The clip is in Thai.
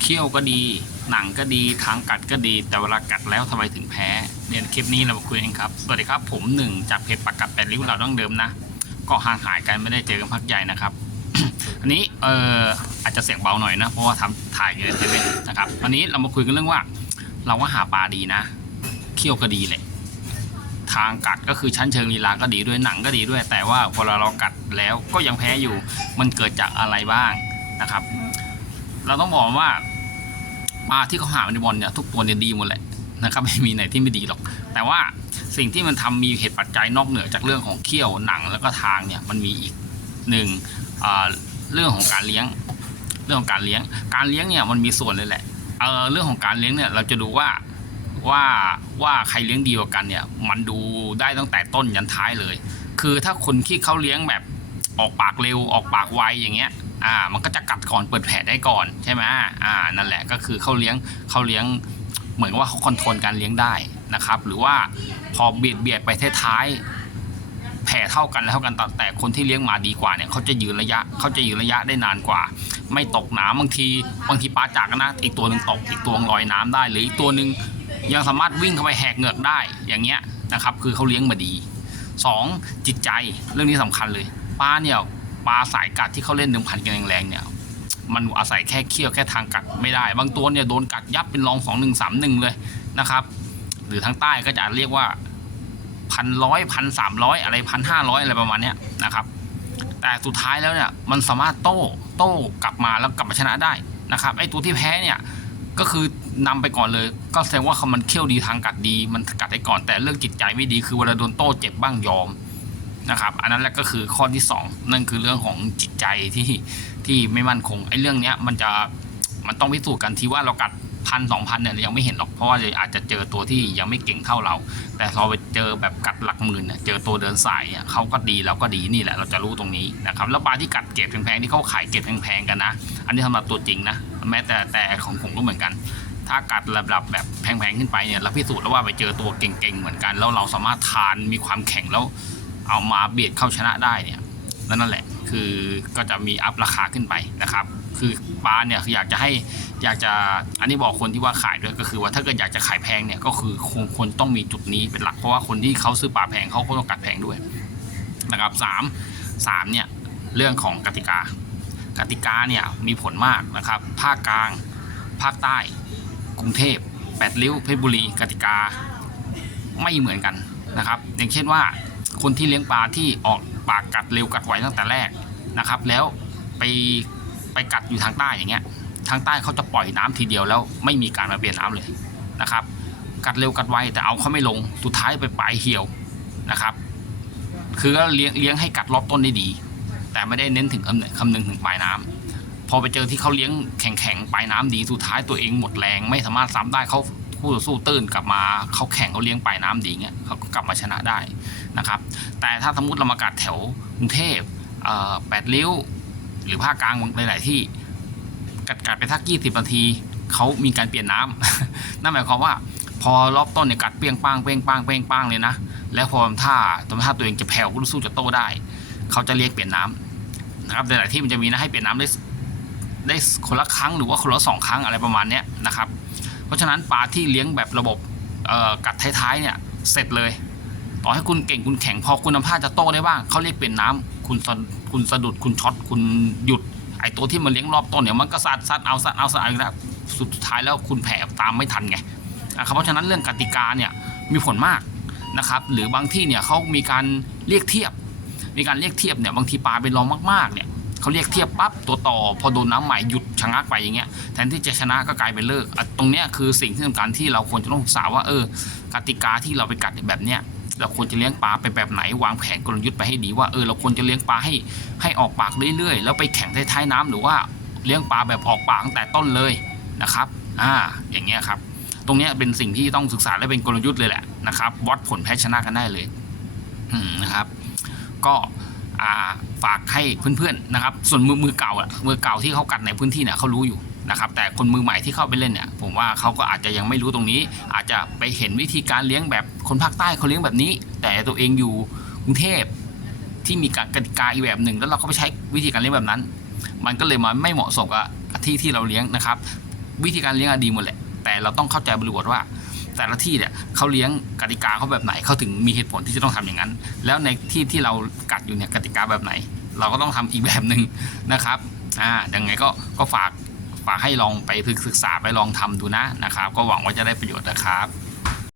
เคี้ยวก็ดี หนังก็ดีทางกัดก็ดี แต่เวลากัดแล้วทำไมถึงแพ้เนี่ยคลิปนี้เรามาคุยกันครับ สวัสดีครับผมหนึ่งจากเพจปากกัดแปดริ้วเราต้องเดิมนะ ก็ห่างหายกันไม่ได้เจอกันพักใหญ่นะครับ อันนี้เอออาจจะเสียงเบาหน่อยนะ เพราะว่าทำถ่ายอยู่ในเทปนะครับ วันนี้เรามาคุยกันเรื่องว่า เราว่าหาปลาดีนะเคี่ยวก็ดีเลยทางกัดก็คือชั้นเชิงลีลาก็ดีด้วยหนังก็ดีด้วย แต่ว่าพอเราเรากัดแล้วก็ยังแพ้อยู่มันเกิดจากอะไรบ้างนะครับ เราต้องบอกว่าปลาที่เขาหาในบอลเนี่ยทุกตัวเนี่ยดีหมดแหละนะครับ ไม่มีไหนที่ไม่ดีหรอก แต่ว่าสิ่งที่มันทำมีเหตุปัจจัยนอกเหนือจากเรื่องของเขี้ยวหนังแล้วก็ทางเนี่ยมันมีอีกหนึ่งเรื่องของการเลี้ยง เรื่องของการเลี้ยง การเลี้ยงเนี่ยมันมีส่วนเลยแหละเเรื่องของการเลี้ยงเนี่ยเราจะดูว่าว่าว่าใครเลี้ยงดีกว่ากันเนี่ย มันดูได้ตั้งแต่ต้นยันท้ายเลย คือถ้าคนที่เขาเลี้ยงแบบออกปากเร็วออกปากไวอย่างเงี้ย อ่ามันก็จะกัดก่อนเปิดแผลได้ก่อนใช่ไหมอ่านั่นแหละก็คือเขาเลี้ยงเขาเลี้ยงเหมือนว่าเขาคอนโทรลการเลี้ยงได้นะครับ หรือว่าพอเบียดเบียดไปท้ายแผลเท่ากันแล้วเท่ากันแต่คนที่เลี้ยงมาดีกว่าเนี่ยเขาจะยืนระยะเขาจะยืนระยะได้นานกว่า ไม่ตกน้ำบางทีบางทีปลาจากนะอีกตัวหนึ่งตกอีกตัวลอยน้ำได้หรืออีกตัวหนึ่งยังสามารถวิ่งเข้าไปแหกเหงือกได้อย่างเงี้ยนะครับคือเขาเลี้ยงมาดีสองจิตใจเรื่องนี้สำคัญเลยปลาเนี่ย ปลาสายกัดที่เขาเล่นเดิมพันกันแรงๆเนี่ย มันอาศัยแค่เคี้ยวแค่ทางกัดไม่ได้ บางตัวเนี่ยโดนกัดยับเป็นรองสองหนึ่งสามหนึ่งเลยนะครับ หรือทางใต้ก็จะเรียกว่าพันร้อยพันสามร้อยอะไรพันห้าร้อยอะไรประมาณเนี้ยนะครับ แต่สุดท้ายแล้วเนี่ยมันสามารถโต้โต้กลับมาแล้วกลับมาชนะได้นะครับไอ้ตัวที่แพ้เนี่ยก็คือนำไปก่อนเลย ก็แสดงว่าเขามันเคี้ยวดีทางกัดดี มันกัดได้ก่อนแต่เรื่องจิตใจไม่ดีคือเวลาโดนโต้เจ็บบ้างยอม นะครับอันนั้นแหละก็คือข้อที่ 2 นั่นคือเรื่องของจิตใจที่ที่ไม่มั่นคงไอ้เรื่องเนี้ยมันจะมันต้องพิสูจน์กันที่ว่าเรากัดพันสองพันเนี่ยยังไม่เห็นหรอกเพราะว่าอาจจะเจอตัวที่ยังไม่เก่งเท่าเรา แต่พอไปเจอแบบกัดหลักหมื่นเนี่ยเจอตัวเดินสายเนี่ยเขาก็ดีเราก็ดีนี่แหละเราจะรู้ตรงนี้นะครับแล้วปลาที่กัดเกรดแพงๆที่เขาขายเกรดแพงๆกันนะ อันนี้สำหรับตัวจริงนะแม้แต่แต่ของผมก็เหมือนกัน ถ้ากัดระดับแบบแพงๆขึ้นไปเนี่ยเราพิสูจน์แล้วว่าไปเจอตัวเก่งๆเหมือนกัน แล้วเราสามารถทานมีความแข็งแล้ว เอามาเบียดเข้าชนะได้เนี่ยแล้วนั่นแหละคือก็จะมีอัพราคาขึ้นไปนะครับ คือปลาเนี่ยคืออยากจะให้อยากจะอันนี้บอกคนที่ว่าขายด้วยก็คือว่าถ้าเกิดอยากจะขายแพงเนี่ยก็คือคงควรต้องมีจุดนี้เป็นหลักเพราะว่าคนที่เขาซื้อปลาแพงเขาก็ต้องกัดแพงด้วยนะครับสามสามเนี่ยเรื่องของกติกากติกาเนี่ยมีผลมากนะครับภาคกลาง ภาคใต้ กรุงเทพแปดริ้วเพชรบุรีกติกาไม่เหมือนกันนะครับ อย่างเช่นว่า คนที่เลี้ยงปลาที่ออกปากกัดเร็วกัดไวตั้งแต่แรกนะครับ แล้วไปไปกัดอยู่ทางใต้อย่างเงี้ยทางใต้เขาจะปล่อยน้ำทีเดียวแล้วไม่มีการมาเปลี่ยนน้ำเลยนะครับ กัดเร็วกัดไวแต่เอาเขาไม่ลงสุดท้ายไปปลายเหี่ยวนะครับ คือเลี้ยงเลี้ยงให้กัดรอบต้นได้ดี แต่ไม่ได้เน้นถึงคำคำนึงถึงปลายน้ำพอไปเจอที่เขาเลี้ยงแข็งแข็งๆปลายน้ำดีสุดท้ายตัวเองหมดแรงไม่สามารถซ้ำได้เขา คู่ต่อสู้ตื้นกลับมาเขาแข่งเขาเลี้ยงปลายน้ำดีเงี้ยเขาก็กลับมาชนะได้นะครับ แต่ถ้าสมมติเรามากัดแถวกรุงเทพเอ่อแปดริ้ว หรือภาคกลางหลาย ๆ ที่กัดกัดไปสักยี่สิบนาทีเขามีการเปลี่ยนน้ำนั่นหมายความว่า พอรอบต้นเนี่ยกัดเปี้ยงป้างเปี้ยงป้างเปี้ยงป้างเลยนะแล้วพอถ้าตอนถ้าตัวเองจะแผ่วก็สู้จะโต้ได้เขาจะเรียกเปลี่ยนน้ำนะครับหลาย ๆ ที่มันจะมีนะให้เปลี่ยนน้ำได้ได้คนละครั้งหรือว่าคนละสองครั้งอะไรประมาณเนี้ยนะครับ เพราะฉะนั้นปลาที่เลี้ยงแบบระบบกัดท้ายๆเนี่ยเสร็จเลย ต่อให้คุณเก่งคุณแข็งพอคุณภาจะโตได้บ้างเขาเรียกเป็นน้ำคุณสะคุณสะดุดคุณช็อตคุณหยุดไอตัวที่มันเลี้ยงรอบต้นเนี่ยมันก็ซัดซัดเอาซัดเอาซัดเอาอีกแล้วสุดท้ายแล้วคุณแผ่ตามไม่ทันไงนะครับเพราะฉะนั้นเรื่องกติกาเนี่ยมีผลมากนะครับหรือบางที่เนี่ยเขามีการเรียกเทียบ มีการเรียกเทียบเนี่ยบางทีปลาเป็นรองมากๆเนี่ย เขาเรียกเทียบปั๊บตัวต่อพอโดนน้ำใหม่หยุดชะงักไปอย่างเงี้ยแทนที่จะชนะก็กลายเป็นเลิกอะตรงเนี้ยคือสิ่งที่สำคัญที่เราควรจะต้องศึกษาว่าเออกติกาที่เราไปกัดแบบเนี้ยเราควรจะเลี้ยงปลาไปแบบไหนวางแผนกลยุทธ์ไปให้ดีว่าเออเราควรจะเลี้ยงปลาให้ให้ออกปากเรื่อยๆ แล้วไปแข่งท้ายๆน้ำหรือว่าเลี้ยงปลาแบบออกปากตั้งแต่ต้นเลยนะครับอ่าอย่างเงี้ยครับตรงเนี้ยเป็นสิ่งที่ต้องศึกษาและเป็นกลยุทธ์เลยแหละนะครับ วัดผลแพ้ชนะกันได้เลยนะครับ ก็ ฝากให้เพื่อนๆนะครับ ส่วนมือมือเก่าอะมือเก่าที่เขากัดในพื้นที่เนี่ยเขารู้อยู่นะครับแต่คนมือใหม่ที่เข้าไปเล่นเนี่ยผมว่าเขาก็อาจจะยังไม่รู้ตรงนี้ อาจจะไปเห็นวิธีการเลี้ยงแบบคนภาคใต้เขาเลี้ยงแบบนี้ แต่ตัวเองอยู่กรุงเทพที่มีการกติกาอีกแบบหนึ่ง แล้วเราก็ไปใช้วิธีการเลี้ยงแบบนั้น มันก็เลยมาไม่เหมาะสมกับที่ที่เราเลี้ยงนะครับ วิธีการเลี้ยงอดีหมดแหละแต่เราต้องเข้าใจบริบทว่า แต่ละที่เนี่ยเขาเลี้ยงกติกาเขาแบบไหนเขาถึงมีเหตุผลที่จะต้องทำอย่างนั้น แล้วในที่ที่เรากัดอยู่เนี่ยกติกาแบบไหน เราก็ต้องทำอีกแบบหนึ่งนะครับอ่ายังไงก็ก็ฝากฝากให้ลองไปศึกษาไปลองทำดูนะนะครับ ก็หวังว่าจะได้ประโยชน์นะครับ